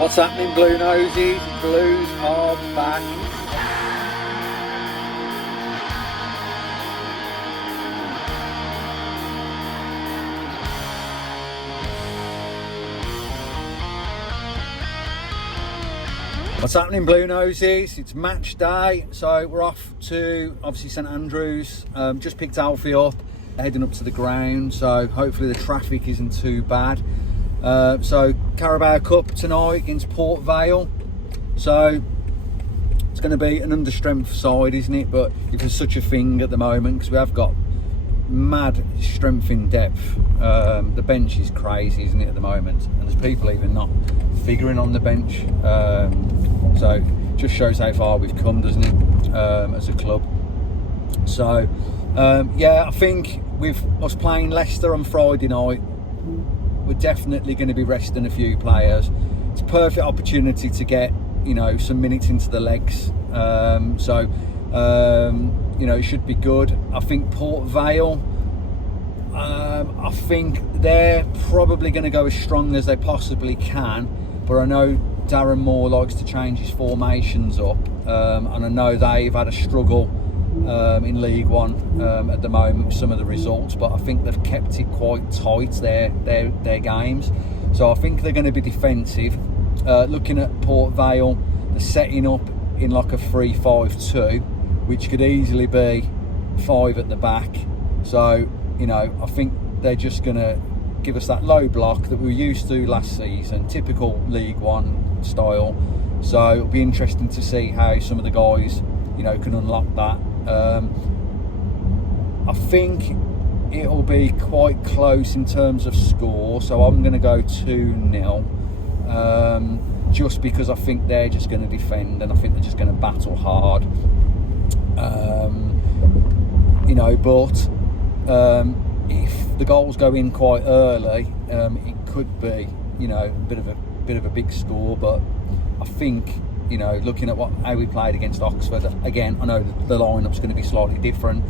What's happening, Blue Noses? Blues are back. What's happening, Blue Noses? It's match day, so we're off to obviously St Andrews. Just picked Alfie up, heading up to the ground, so hopefully the traffic isn't too bad. So Carabao Cup tonight against Port Vale, so it's going to be an understrength side, isn't it? But if there's such a thing at the moment, because we have got mad strength in depth. The bench is crazy, isn't it, at the moment? And there's people even not figuring on the bench. So just shows how far we've come, doesn't it, as a club? So yeah, I think with us playing Leicester on Friday night, we're definitely going to be resting a few players. It's a perfect opportunity to get, you know, some minutes into the legs. So you know, it should be good. I think Port Vale, I think they're probably going to go as strong as they possibly can, but I know Darren Moore likes to change his formations up, and I know they've had a struggle in League One at the moment with some of the results, but I think they've kept it quite tight, their games. So I think they're going to be defensive. Looking at Port Vale, they're setting up in like a 3-5-2, which could easily be 5 at the back. So, you know, I think they're just going to give us that low block that we were used to last season, typical League One style. So it'll be interesting to see how some of the guys, you know, can unlock that. I think it'll be quite close in terms of score, so I'm going to go 2-0, just because I think they're just going to defend, and I think they're just going to battle hard. You know, but if the goals go in quite early, it could be, you know, a bit of a big score. But I think, you know, looking at how we played against Oxford, again, I know the lineup's going to be slightly different,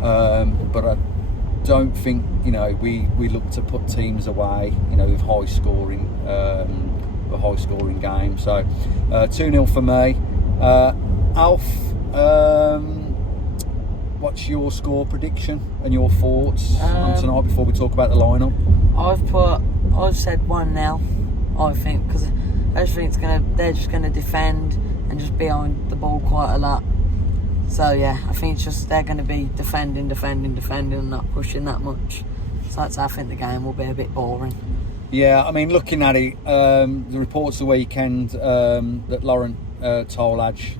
but I don't think, you know, we look to put teams away, you know, with high scoring games. So 2-0 for me. Alf, what's your score prediction and your thoughts on tonight before we talk about the lineup? I've said 1-0. I think, because I just think they're just gonna defend and just be on the ball quite a lot. So yeah, I think it's just they're gonna be defending and not pushing that much. So that's how I think the game will be a bit boring. Yeah, I mean, looking at it, the reports the weekend that Laurent Tolaj,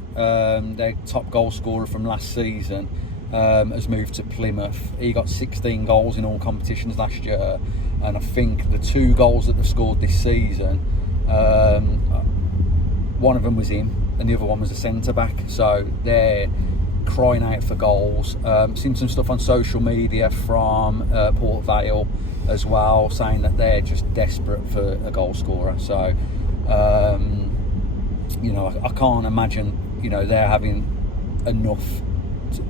their top goal scorer from last season, has moved to Plymouth. He got 16 goals in all competitions last year, and I think the 2 goals that they've scored this season, one of them was him and the other one was a centre back. So they're crying out for goals. Seen some stuff on social media from Port Vale as well, saying that they're just desperate for a goal scorer. So you know, I can't imagine, you know, they're having enough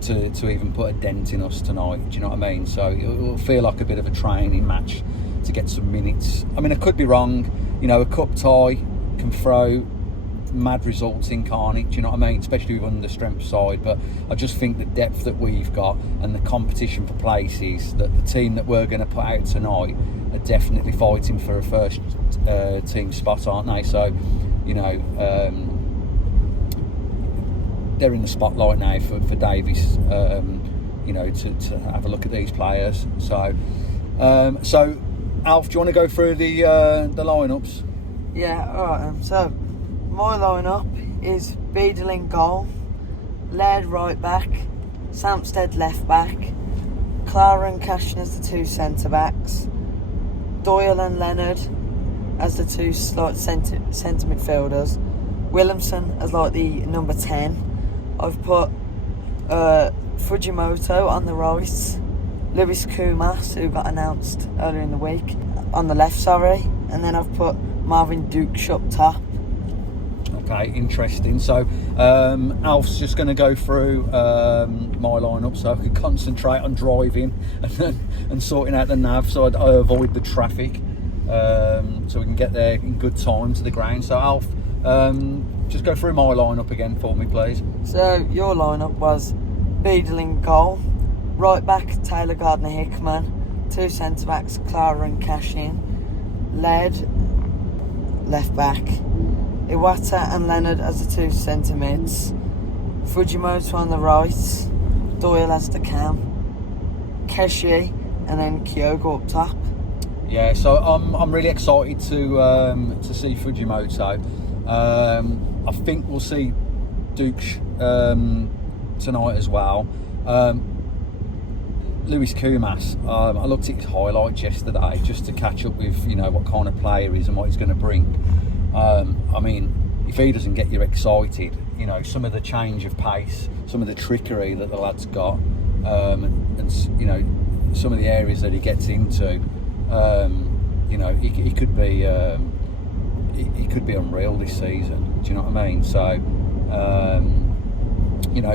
to even put a dent in us tonight. Do you know what I mean? So it'll feel like a bit of a training match to get some minutes. I mean, I could be wrong. You know, a cup tie can throw mad results in, can't it? Do you know what I mean? Especially with the strength side. But I just think the depth that we've got and the competition for places, that the team that we're going to put out tonight are definitely fighting for a first team spot, aren't they? So, you know, they're in the spotlight now for Davies, you know, to have a look at these players. So, so Alf, do you want to go through the lineups? Yeah, alright. So my lineup is Beadle in goal, Laird right back, Sampstead left back, Clara and Cashin as the 2 centre backs, Doyle and Leonard as the 2 centre midfielders, Williamson as like the number 10. I've put Fujimoto on the right, Lewis Kumas, who got announced earlier in the week, on the left, and then I've put Marvin Dukes up top. Okay, interesting. So Alf's just going to go through my lineup so I can concentrate on driving and sorting out the nav, so I avoid the traffic. so we can get there in good time to the ground. So Alf, just go through my lineup again for me, please. So your lineup was Beadle in goal, right back Taylor Gardner-Hickman, 2 centre backs Clara and Cashin, Led left back, Iwata and Leonard as the 2 centre mids, Fujimoto on the right, Doyle as the cam, Keshi, and then Kyogo up top. Yeah, so I'm really excited to see Fujimoto. I think we'll see Duke tonight as well. Luis Kumas, I looked at his highlights yesterday just to catch up with what kind of player he is and what he's going to bring. I mean, if he doesn't get you excited, some of the change of pace, some of the trickery that the lad's got, and some of the areas that he gets into, he could be unreal this season. Do you know what I mean? So,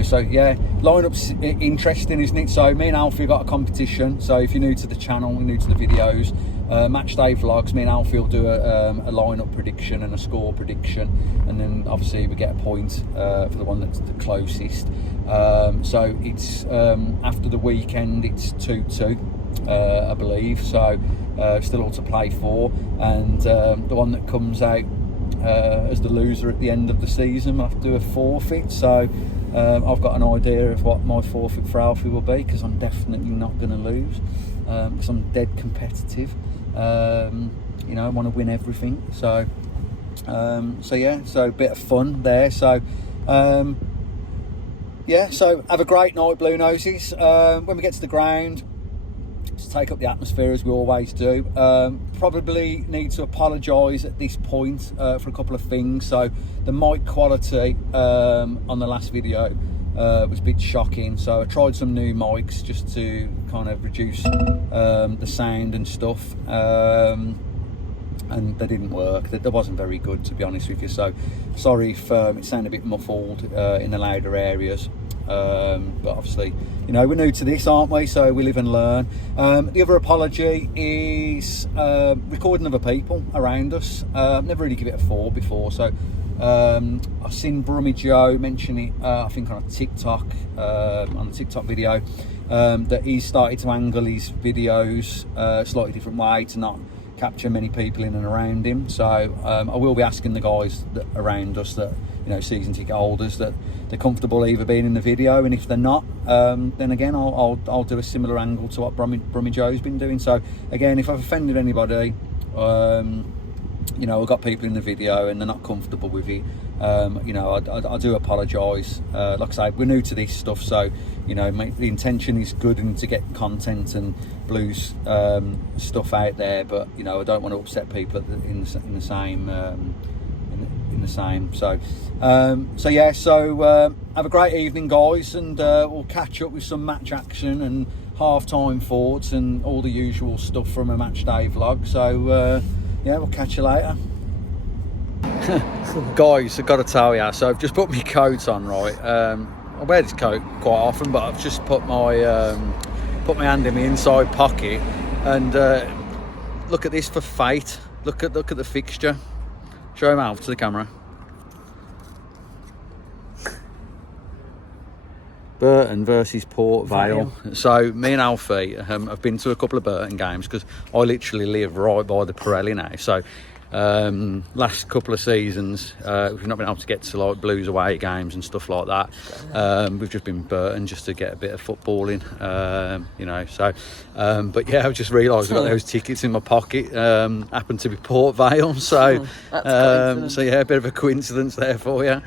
so yeah, lineup's interesting, isn't it? So me and Alfie got a competition. So if you're new to the channel, new to the videos, Matchday vlogs, me and Alfie will do a lineup prediction and a score prediction, and then obviously we get a point for the one that's the closest. So it's after the weekend, it's 2-2, I believe. So still all to play for, and the one that comes out as the loser at the end of the season will have to do a forfeit. So I've got an idea of what my forfeit for Alfie will be, because I'm definitely not going to lose, because I'm dead competitive. I want to win everything. So yeah, so a bit of fun there. So so have a great night, Blue Noses. When we get to the ground, let's take up the atmosphere as we always do. Probably need to apologise at this point for a couple of things. So the mic quality on the last video was a bit shocking, so I tried some new mics just to kind of reduce the sound and stuff, and they didn't work. They wasn't very good, to be honest with you, so sorry if it sounded a bit muffled in the louder areas. But obviously, we're new to this, aren't we? So we live and learn. The other apology is recording other people around us. Never really give it a thought before. So I've seen Brummy Joe mention it, I think on a TikTok, on the TikTok video, that he's started to angle his videos a slightly different way to not capture many people in and around him. So I will be asking the guys that around us, that season ticket holders, that they're comfortable either being in the video, and if they're not, then again I'll do a similar angle to what Brummy Joe's been doing. So again, if I've offended anybody, I've got people in the video and they're not comfortable with it, I do apologise. Like I say, we're new to this stuff, so the intention is good and to get content and blues stuff out there, but I don't want to upset people in the same. So have a great evening, guys, and we'll catch up with some match action and half-time thoughts and all the usual stuff from a match day vlog. So we'll catch you later. Guys, I've got to tell you, so I've just put my coat on, right? I wear this coat quite often, but I've just put my hand in my inside pocket, and look at this for fate. Look at the fixture. Show him out to the camera. Burton versus Port Vale. So me and Alfie have been to a couple of Burton games, because I literally live right by the Pirelli now. So last couple of seasons we've not been able to get to like Blues away games and stuff like that. We've just been Burton just to get a bit of footballing, but yeah, I've just realised I've got those tickets in my pocket. Happened to be Port Vale, so yeah, a bit of a coincidence there for you.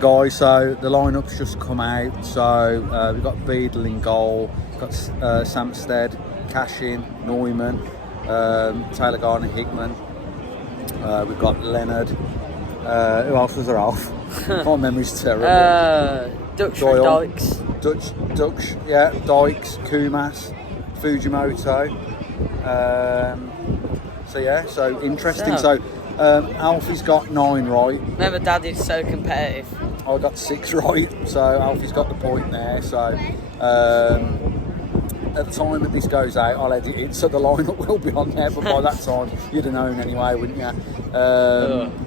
Guys, so the lineup's just come out. So we've got Beadle in goal, got Samstead, Cashin, Neumann, Taylor Gardner, Hickman. We've got Leonard. Who else was there, Alf? My memory's terrible. Dutch from Dykes. Dutch, yeah, Dykes, Kumas, Fujimoto. So interesting. So Alfie's got 9 right. Never Daddy's so competitive. I got 6 right, so Alfie's got the point there. So at the time that this goes out, I'll edit it so the lineup will be on there. But by that time, you'd have known anyway, wouldn't you?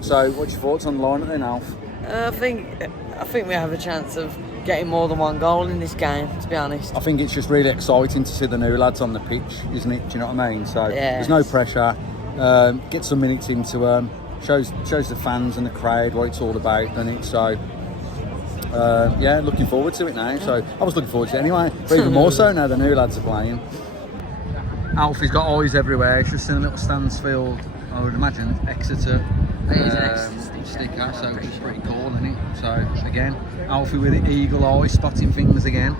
So, what's your thoughts on the lineup then, Alf? I think we have a chance of getting more than 1 goal in this game, to be honest. I think it's just really exciting to see the new lads on the pitch, isn't it? Do you know what I mean? So there's no pressure. Get some minutes into them. Shows the fans and the crowd what it's all about, doesn't it? So looking forward to it now. So I was looking forward to it anyway, but even more so now the new lads are playing. Alfie's got eyes everywhere. He's just in a little Stansfield, I would imagine, Exeter sticker, so which is pretty cool, isn't it? So again, Alfie with the eagle eye, spotting things again.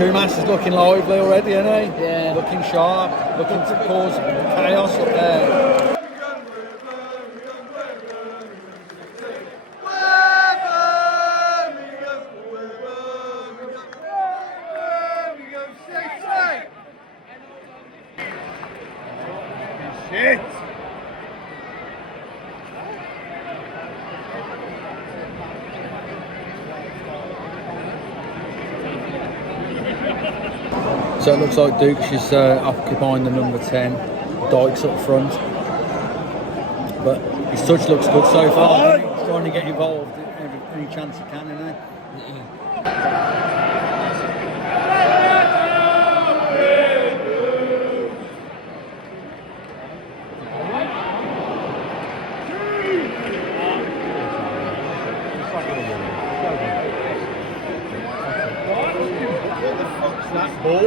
Kumas is looking lively already, isn't he? Yeah. Looking sharp, looking to cause chaos up there. Shit! So it looks like Dukes is occupying the number 10, Dykes up front. But his touch looks good so far. He's trying to get involved any chance he can, isn't he? That ball.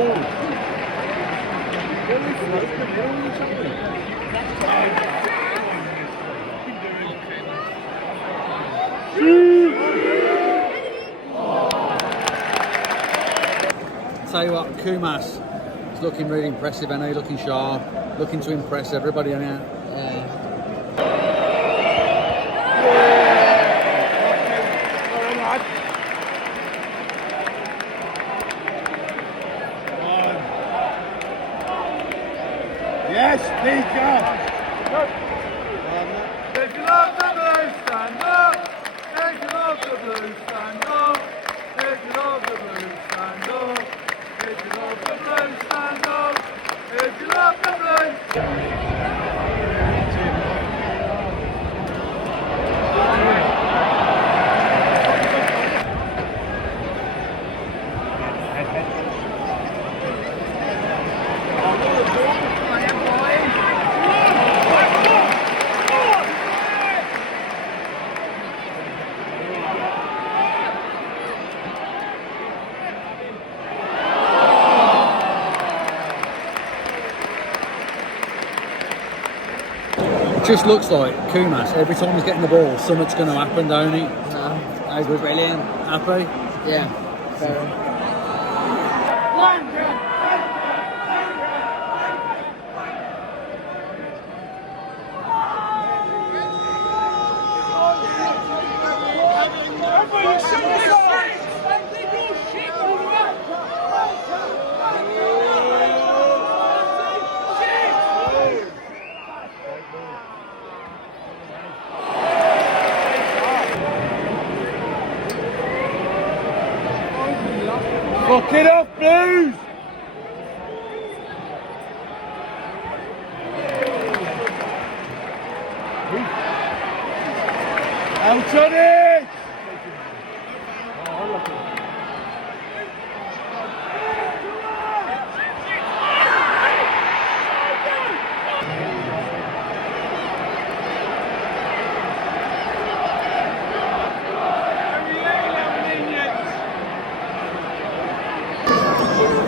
Tell you what, Kumas is looking really impressive, and he's looking sharp, looking to impress everybody on here. Yes, Speaker! If you love the Blues, stand up! If you love the Blues, stand up! If you love the Blues, stand up! If you love the Blues, stand up! If you love the Blues! It just looks like Kumas, every time he's getting the ball, something's going to happen, don't he? No. How good? Brilliant. Happy? Yeah. Very. Fuck it up, Blues! Out on it!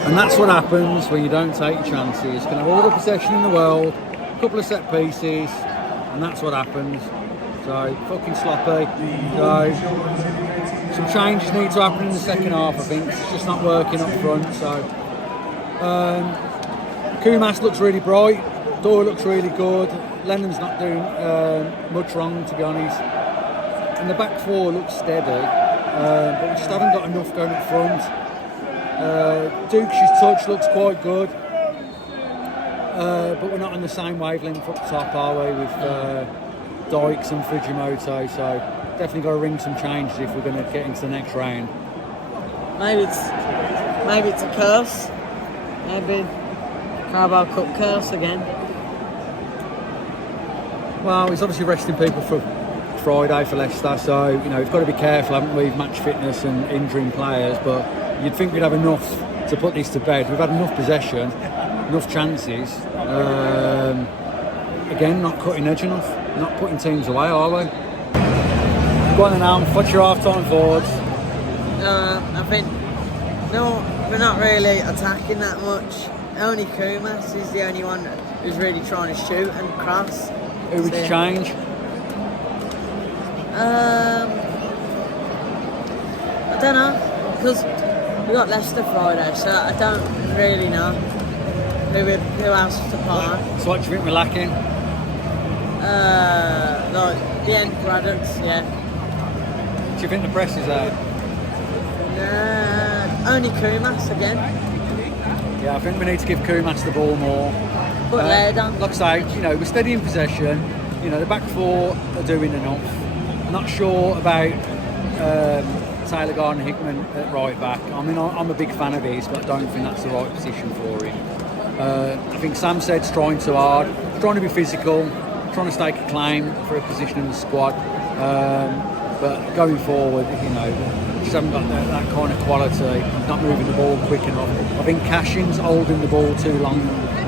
And that's what happens when you don't take your chances. You can have all the possession in the world, a couple of set pieces, and that's what happens. So, fucking sloppy. So, some changes need to happen in the second half, I think. It's just not working up front. So, Kumas looks really bright. Doyle looks really good. Lennon's not doing much wrong, to be honest. And the back four looks steady, but we just haven't got enough going up front. Dukes' touch looks quite good, but we're not on the same wavelength up top, are we, with Dykes and Fujimoto, so definitely got to ring some changes if we're going to get into the next round. Maybe it's a curse. Maybe Carabao Cup curse again. Well, he's obviously resting people for Friday for Leicester, so you know we've got to be careful, haven't we, with match fitness and injuring players, but you'd think we'd have enough to put this to bed. We've had enough possession, enough chances. Again, not cutting edge enough, not putting teams away, are we? Go on now, what's your half-time forwards? I think we're not really attacking that much. Only Kumas is the only one who's really trying to shoot and cross. Who would you change? I don't know, because we got Leicester Friday, so I don't really know who else to play. So what do you think we're lacking? Like the end products, yeah. Do you think the press is out? Only Kumas again. Yeah, I think we need to give Kumas the ball more. Put Laird on. Like I say, you know, we're steady in possession. You know, the back four are doing enough. Not sure about Taylor Gardner-Hickman at right back. I mean, I'm a big fan of his, but I don't think that's the right position for him. I think Samsted's trying too hard, trying to be physical, trying to stake a claim for a position in the squad. But going forward, you know, just haven't got that kind of quality, not moving the ball quick enough. I think Cashin's holding the ball too long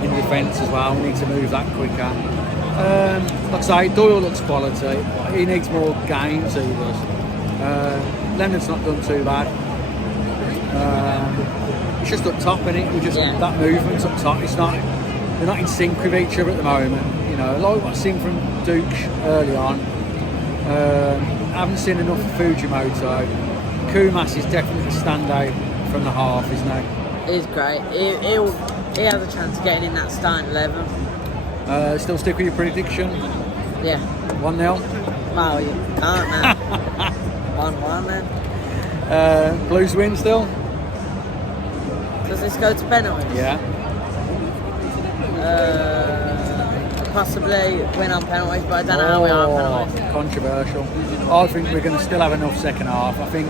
in defence as well. We need to move that quicker. Like I say, Doyle looks quality. He needs more games, he does. Leonard's not done too bad. It's just up top, isn't it? We just that movement up top. They're not in sync with each other at the moment. You know, like what I've seen from Duke early on. I haven't seen enough of Fujimoto. Kumas is definitely a standout from the half, isn't he? He's great. He has a chance of getting in that starting 11. Still stick with your prediction? Yeah. 1-0? Well, you can't, man. 1-1, then. Blues win still? Does this go to penalties? Yeah. Possibly win on penalties, but I don't know how we are on penalties. Controversial. I think we're going to still have enough second half. I think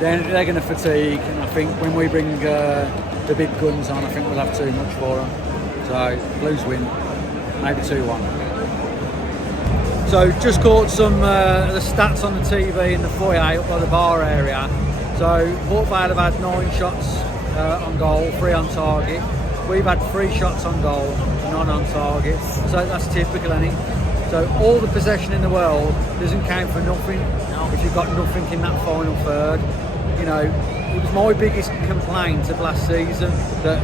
they're going to fatigue, and I think when we bring the big guns on, I think we'll have too much for them. So, Blues win, maybe 2-1. So, just caught some the stats on the TV in the foyer up by the bar area. So, Port Vale have had 9 shots on goal, 3 on target. We've had 3 shots on goal, none on target. So that's typical, isn't it? So all the possession in the world doesn't count for nothing if you've got nothing in that final third. You know, it was my biggest complaint of last season that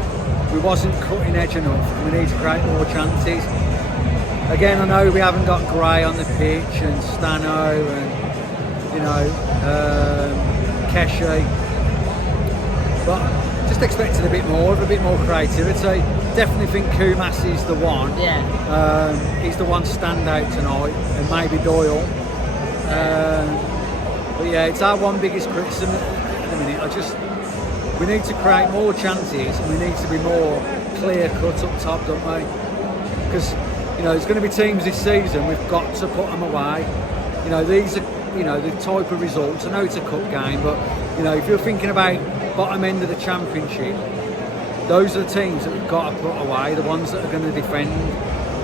we wasn't cutting edge enough. We need to create more chances. Again, I know we haven't got Gray on the pitch and Stano and, you know, Keshi, but just expected a bit more creativity. Definitely think Kumas is the one. Yeah. He's the one standout tonight, and maybe Doyle. But yeah, it's our one biggest criticism at the minute. We need to create more chances, and we need to be more clear cut up top, don't we? Because you know, there's going to be teams this season. We've got to put them away. You know, these are, you know, the type of results. I know it's a cup game, but you know, if you're thinking about bottom end of the championship, those are the teams that we've got to put away, the ones that are going to defend.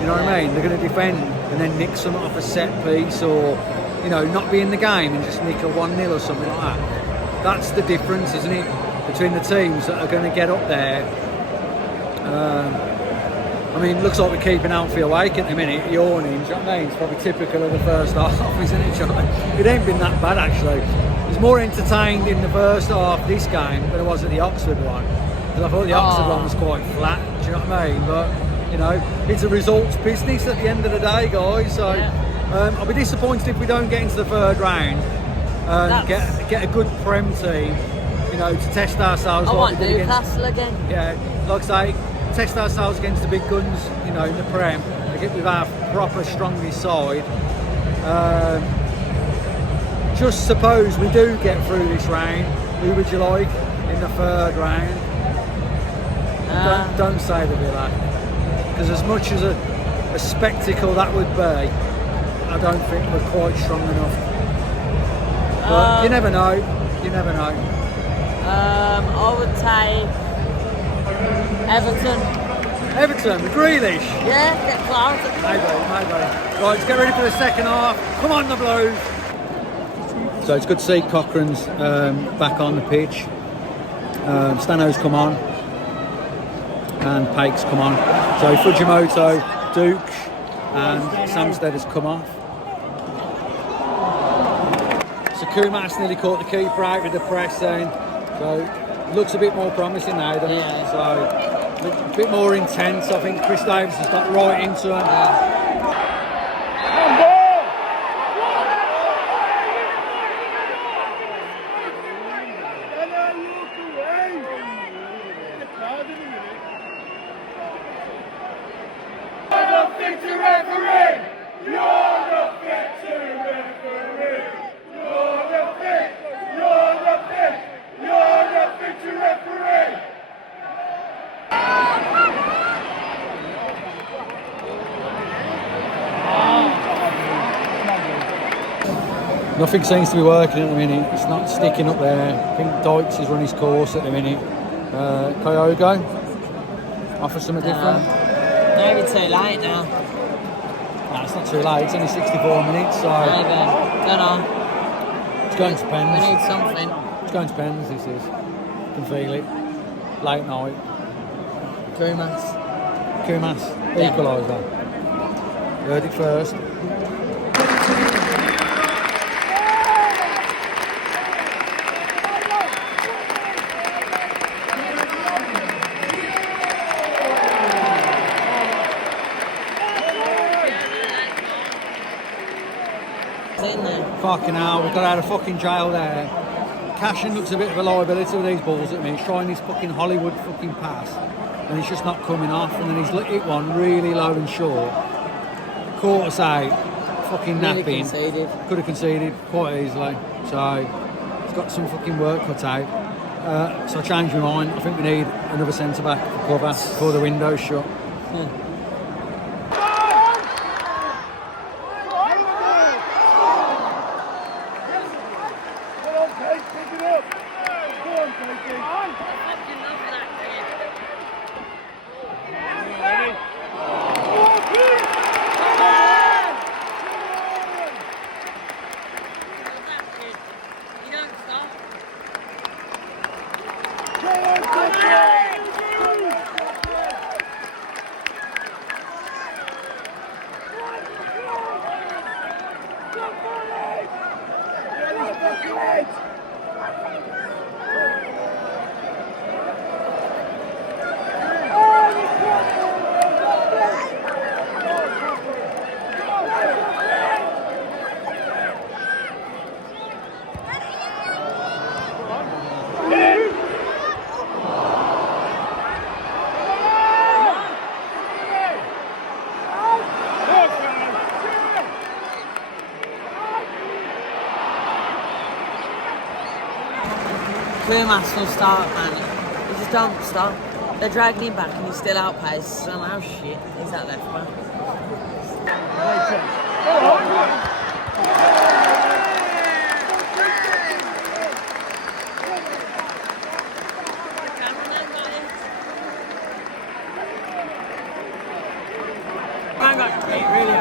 You know what I mean? They're going to defend and then nick something off a set piece, or you know, not be in the game and just nick a 1-0 or something like that. That's the difference, isn't it, between the teams that are going to get up there. I mean, it looks like we're keeping Alfie awake at the minute, yawning. Do you know what I mean? It's probably typical of the first half, isn't it, John? It ain't been that bad, actually. I was more entertained in the first half this game than I was at the Oxford one, because I thought the Oxford one was quite flat. Do you know what I mean? But you know, it's a results business at the end of the day, guys. So I'll be disappointed if we don't get into the third round and get a good Prem team. You know, to test ourselves. I want Newcastle again. Yeah, like I say, test ourselves against the big guns. You know, in the Prem, get with our proper strongest side. Just suppose we do get through this round, who would you like in the third round? Don't say the Villa, because as much as a spectacle that would be, I don't think we're quite strong enough. But you never know. You never know. I would say Everton. Everton, Grealish. Yeah, get close. Maybe. Right, let's get ready for the second half. Come on, the Blues. So it's good to see Cochrane's back on the pitch. Stano's come on. And Pake's come on. So Fujimoto, Duke and Samstead has come off. So Kumas nearly caught the keeper out with the pressing. So it looks a bit more promising now, doesn't it? So a bit more intense. I think Chris Davis has got right into him. Nothing seems to be working at the minute. It's not sticking up there. I think Dykes has run his course at the minute. Kyogo, offer something different. Maybe too late now. No, it's not too late. It's only 64 minutes, so Maybe. Don't know. it's going to pens. We need something. It's going to pens. This is. You can feel it. Late night. Kumas. Equaliser. Heard it first. Fucking hell, we've got out of fucking jail there. Cashin looks a bit of a liability with these balls at me. He's trying his fucking Hollywood fucking pass and he's just not coming off, and then he's hit one really low and short. Caught us out, fucking napping. Could have conceded quite easily. So he's got some fucking work cut out. So I changed my mind. I think we need another centre back for cover before the window's shut. Kumas will start, man. He just don't stop. They're dragging him back and he's still outpaced. Somehow shit. Is that left back?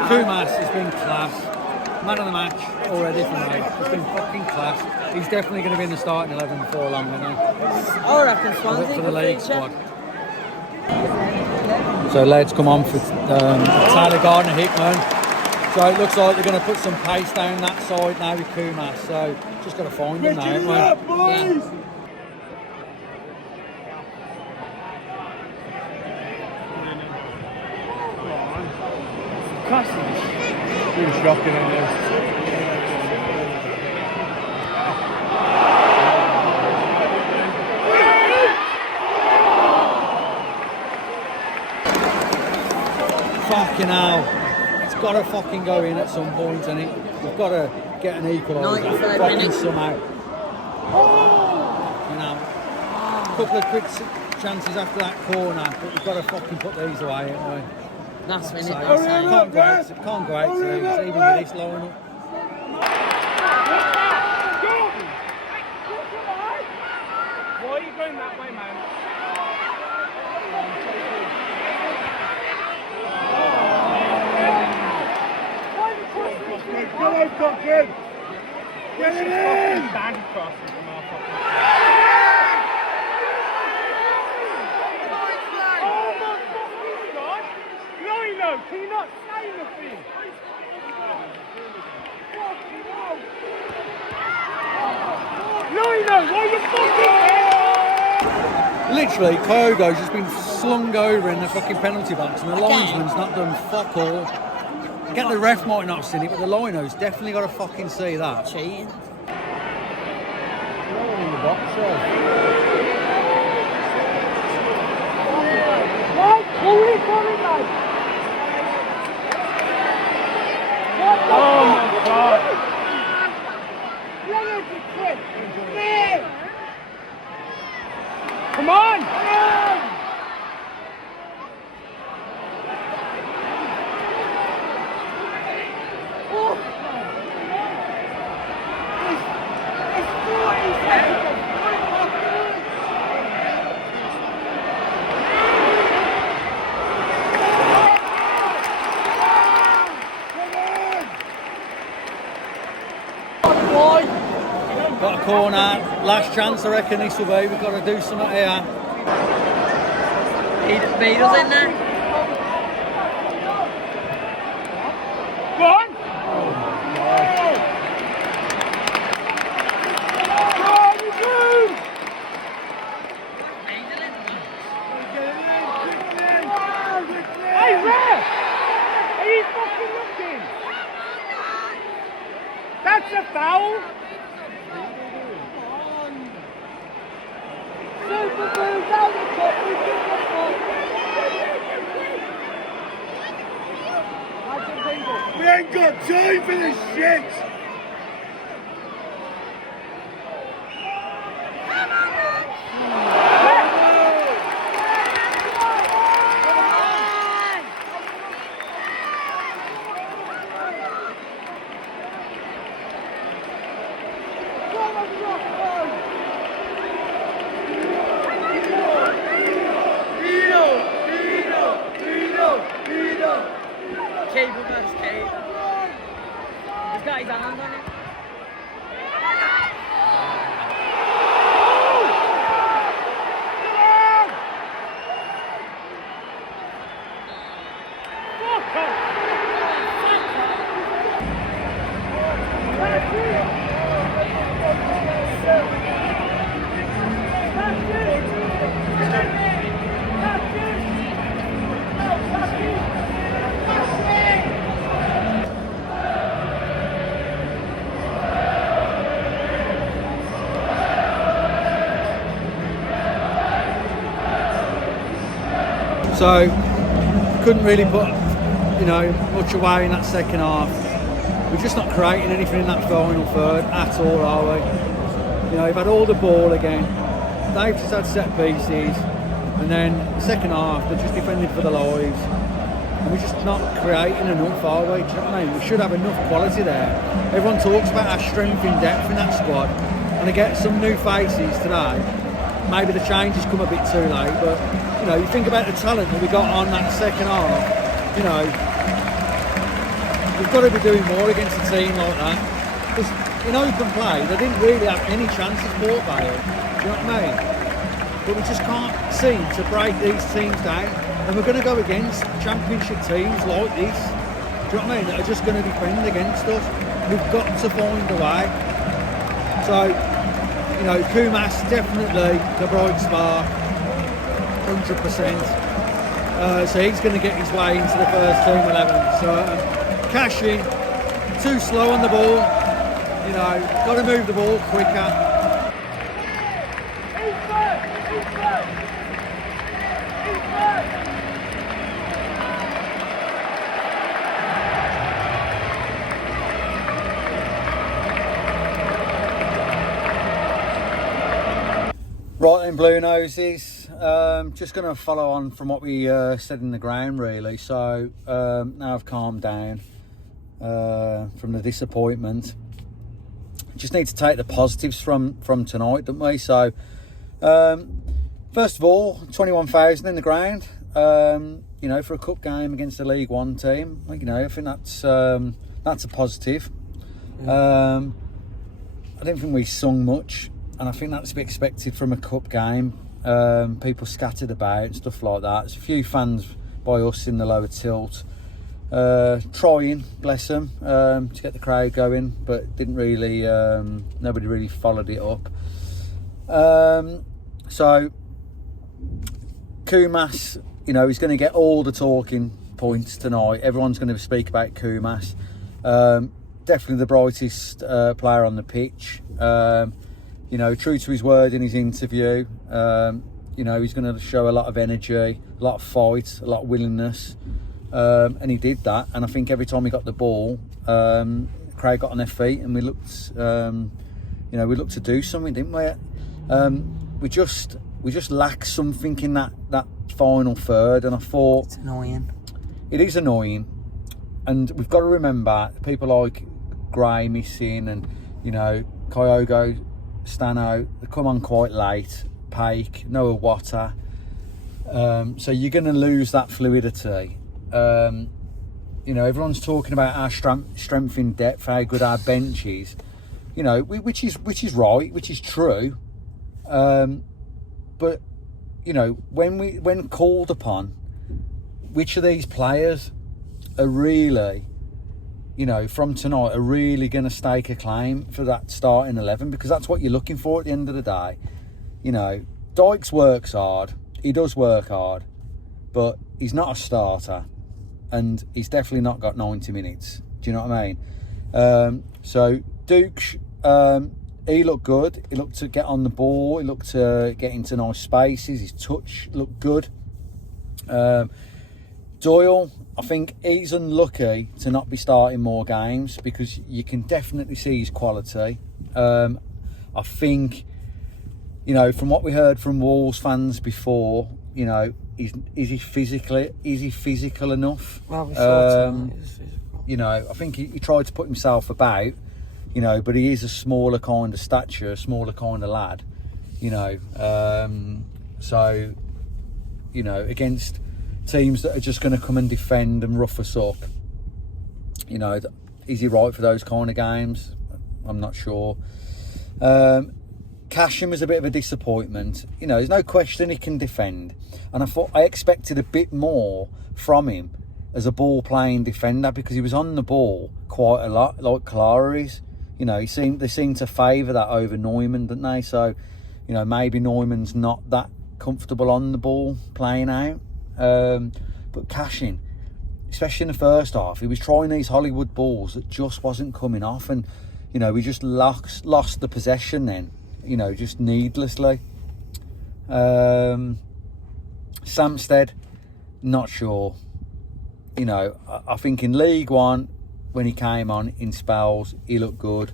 Kumas has been class. Man of the match already for me. It's been fucking class. He's definitely going to be in the starting 11 before long, isn't he? I reckon Swansea For the league squad. So lads come on for Tyler Gardner Hickman. So it looks like they're going to put some pace down that side now with Kumas. So just got to find him now, haven't we? Yeah. Really shocking on this. Fucking hell. It's got to fucking go in at some point, and we've got to get an equaliser. 95 Fucking minutes. somehow. You know, a couple of quick chances after that corner, but we've got to fucking put these away, haven't we? Last minute, So, last can't go out to lose, even with this line up. Why are you going that way, man? Go on, Duncan! Get it in! Stand across from our fucking... Oh my fucking God! Lino, can you not say anything? Fucking hell! Lino, why are you fucking... Literally, Kyogo's just been slung over in the fucking penalty box, and the linesman's not done fuck all. Get the ref might not have seen it, but the lino's definitely got to fucking see that. Cheating. No one in the box, sir. What? Who are you calling that? Oh my God! Come on! Got a corner, last chance I reckon this will be. We've got to do something here. Beadle's in there. One. Hey, Ref! Are you fucking looking? That's a foul! Super Blues out the top, we give the ball. We ain't got time for this shit! Cable versus cable. He's got his hand on it. So couldn't really put, you know, much away in that second half. We're just not creating anything in that final third at all, are we? You know, we've had all the ball again. They've just had set pieces, and then the second half they're just defending for their lives, and we're just not creating enough, are we? Do you know what I mean? We should have enough quality there. Everyone talks about our strength in depth in that squad, and I get some new faces today. Maybe the changes come a bit too late, but you know, you think about the talent that we got on that second half. You know, we've got to be doing more against a team like that. Because in open play, they didn't really have any chances, Port Vale. Do you know what I mean? But we just can't seem to break these teams down. And we're going to go against championship teams like this. Do you know what I mean? That are just going to defend against us. We've got to find a way. So, you know, Kumas definitely the bright spark, 100%. So he's going to get his way into the first team 11. So Cashy, too slow on the ball. You know, got to move the ball quicker. Right then, Blue Noses, just going to follow on from what we said in the ground really. So now I've calmed down from the disappointment. Just need to take the positives from tonight, don't we? So first of all, 21,000 in the ground, you know, for a cup game against a League One team. You know, I think that's a positive. I don't think we sung much. And I think that's to be expected from a cup game. People scattered about and stuff like that. There's a few fans by us in the lower tilt trying, bless them, to get the crowd going, but didn't really. Nobody really followed it up. So Kumas, you know, he's going to get all the talking points tonight. Everyone's going to speak about Kumas. Definitely the brightest player on the pitch. You know, true to his word in his interview, you know, he's going to show a lot of energy, a lot of fight, a lot of willingness, and he did that. And I think every time he got the ball, Craig got on their feet, and we looked, you know, we looked to do something, didn't we? We just lack something in that final third, and I thought it's annoying. It is annoying, and we've got to remember people like Gray missing, and you know, Kyogo, Stano, they come on quite late. Pake, Noah Water. So you're going to lose that fluidity. You know, everyone's talking about our strength in depth, how good our bench is. you know, which is right, which is true. But you know, when called upon, which of these players are really, you know, from tonight are really going to stake a claim for that starting 11? Because that's what you're looking for at the end of the day. You know, Dykes works hard. He does work hard, but he's not a starter, and he's definitely not got 90 minutes. Do you know what I mean? So Dukes, he looked good. He looked to get on the ball. He looked to get into nice spaces. His touch looked good. Doyle, I think he's unlucky to not be starting more games, because you can definitely see his quality. I think, you know, from what we heard from Wolves fans before, you know, is he physical enough? Well, we saw tonight. You know, I think he tried to put himself about, you know, but he is a smaller kind of stature, a smaller kind of lad, you know. So, you know, against teams that are just going to come and defend and rough us up, you know, is he right for those kind of games? I'm not sure. Casham was a bit of a disappointment. You know, there's no question he can defend, and I expected a bit more from him as a ball-playing defender, because he was on the ball quite a lot, like Clara is. You know, they seem to favour that over Neumann, don't they? So, you know, maybe Neumann's not that comfortable on the ball playing out. But Cashing, especially in the first half, he was trying these Hollywood balls that just wasn't coming off, and you know, we just lost the possession then, you know, just needlessly. Samstead, not sure. You know, I think in League One, when he came on in spells, he looked good.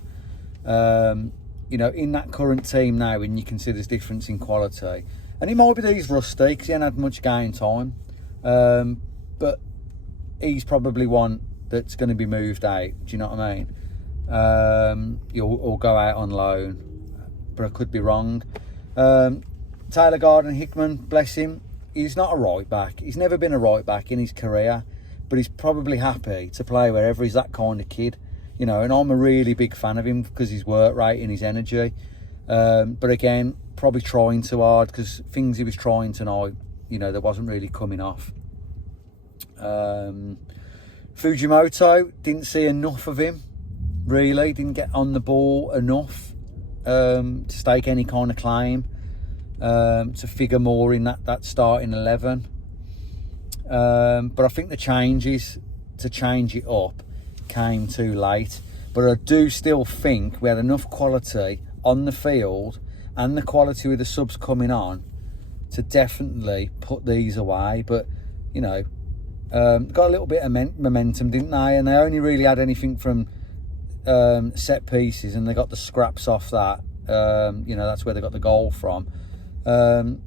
You know, in that current team now, when you consider there's difference in quality, and it might be that he's rusty because he hasn't had much game time, but he's probably one that's going to be moved out. Do you know what I mean? Or go out on loan, but I could be wrong. Taylor Garden-Hickman, bless him, he's not a right back. He's never been a right back in his career, but he's probably happy to play wherever. He's that kind of kid, you know, and I'm a really big fan of him because his work rate and his energy. But again, probably trying too hard, because things he was trying tonight, you know, that wasn't really coming off. Fujimoto, didn't see enough of him, really. Didn't get on the ball enough to stake any kind of claim, to figure more in that starting 11. But I think the changes to change it up came too late. But I do still think we had enough quality on the field and the quality with the subs coming on to definitely put these away. But, you know, got a little bit of momentum, didn't they? And they only really had anything from set pieces, and they got the scraps off that. You know, that's where they got the goal from. And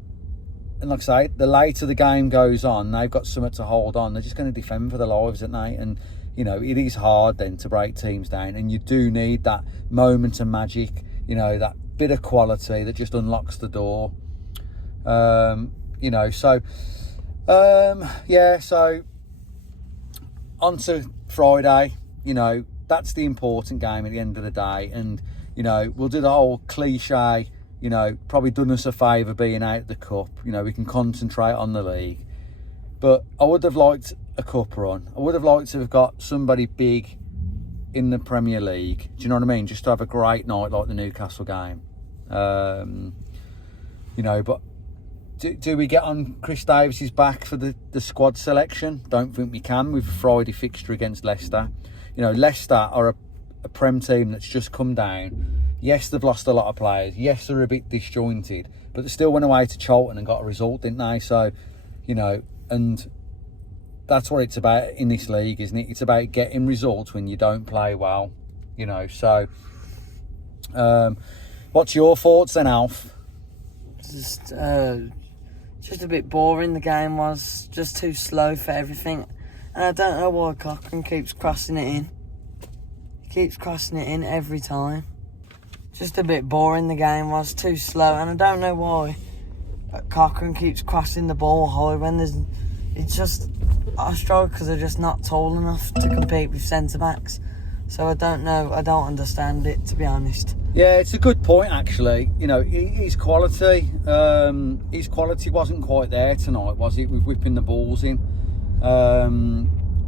like I say, the later the game goes on, they've got something to hold on. They're just going to defend for their lives, aren't they? And, you know, it is hard then to break teams down, and you do need that moment of magic, you know, that bit of quality that just unlocks the door. You know, so yeah, so on to Friday. You know, that's the important game at the end of the day, and you know, we'll do the whole cliche, you know, probably done us a favour being out of the cup. You know, we can concentrate on the league, but I would have liked a cup run. I would have liked to have got somebody big in the Premier League. Do you know what I mean? Just to have a great night like the Newcastle game. You know, but do we get on Chris Davis's back for the squad selection? Don't think we can with a Friday fixture against Leicester. You know, Leicester are a Prem team that's just come down. Yes, they've lost a lot of players. Yes, they're a bit disjointed, but they still went away to Charlton and got a result, didn't they? So, you know, and that's what it's about in this league, isn't it? It's about getting results when you don't play well, you know. So, what's your thoughts then, Alf? Just a bit boring. The game was just too slow for everything, and I don't know why Cochrane keeps crossing it in. He keeps crossing it in every time. Just a bit boring. The game was too slow, and I don't know why Cochrane keeps crossing the ball high when it's just our strikers are just not tall enough to compete with centre backs. So I don't know. I don't understand it, to be honest. Yeah, it's a good point actually. You know, his quality wasn't quite there tonight, was it? With whipping the balls in.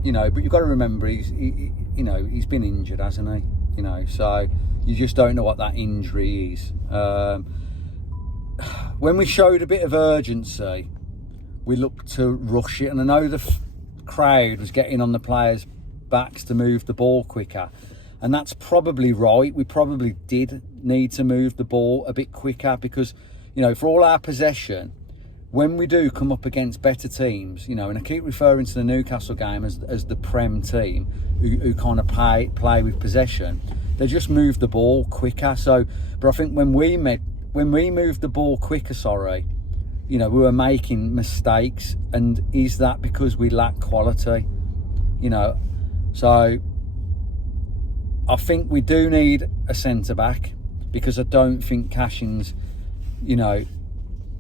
You know, but you've got to remember he's been injured, hasn't he? You know, so you just don't know what that injury is. When we showed a bit of urgency, we looked to rush it, and I know the crowd was getting on the players' backs to move the ball quicker, and that's probably right. We probably did need to move the ball a bit quicker because, you know, for all our possession, when we do come up against better teams, you know, and I keep referring to the Newcastle game as the Prem team who kind of play with possession, they just move the ball quicker. So, but I think when we moved the ball quicker, you know, we were making mistakes, and is that because we lack quality? You know, so I think we do need a centre back because I don't think Cashin's, you know,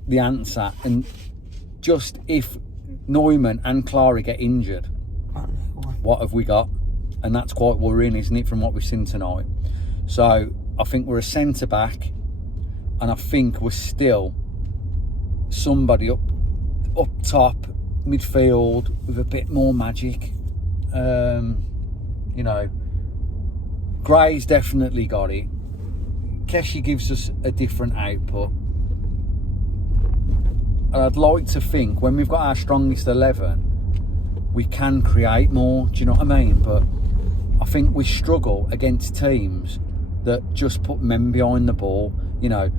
the answer. And just if Neumann and Clary get injured, what have we got? And that's quite worrying, isn't it, from what we've seen tonight? So I think we're a centre back, and I think we're still somebody up top midfield with a bit more magic. You know, Gray's definitely got it. Keshi gives us a different output. And I'd like to think when we've got our strongest 11, we can create more. Do you know what I mean? But I think we struggle against teams that just put men behind the ball. You know,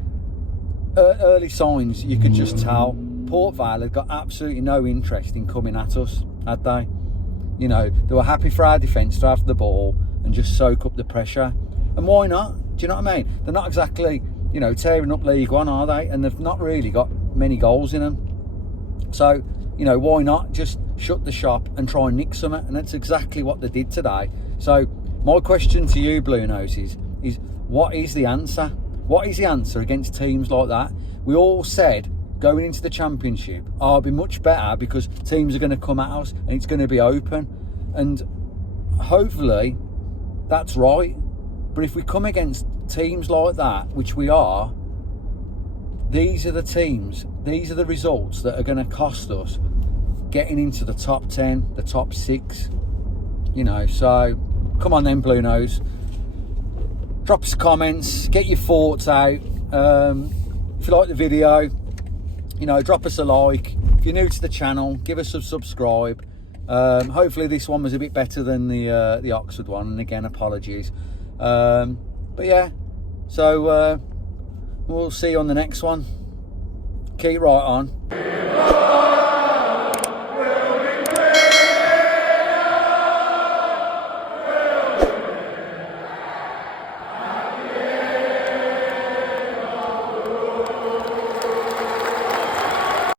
early signs, you could just tell Port Vale had got absolutely no interest in coming at us, had they? You know, they were happy for our defence to have the ball and just soak up the pressure. And why not? Do you know what I mean? They're not exactly, you know, tearing up League One, are they? And they've not really got many goals in them. So, you know, why not just shut the shop and try and nick some? And that's exactly what they did today. So my question to you, Blue Noses, is what is the answer? What is the answer against teams like that? We all said going into the Championship, it'll be much better because teams are going to come at us and it's going to be open. And hopefully that's right. But if we come against teams like that, which we are, these are the teams, these are the results that are going to cost us getting into the top 10, the top 6. You know, so come on then, Blue Nose. Drop us comments, get your thoughts out. If you like the video, you know, drop us a like. If you're new to the channel, give us a subscribe. Hopefully this one was a bit better than the Oxford one, and again, apologies. But yeah, so we'll see you on the next one. Keep right on.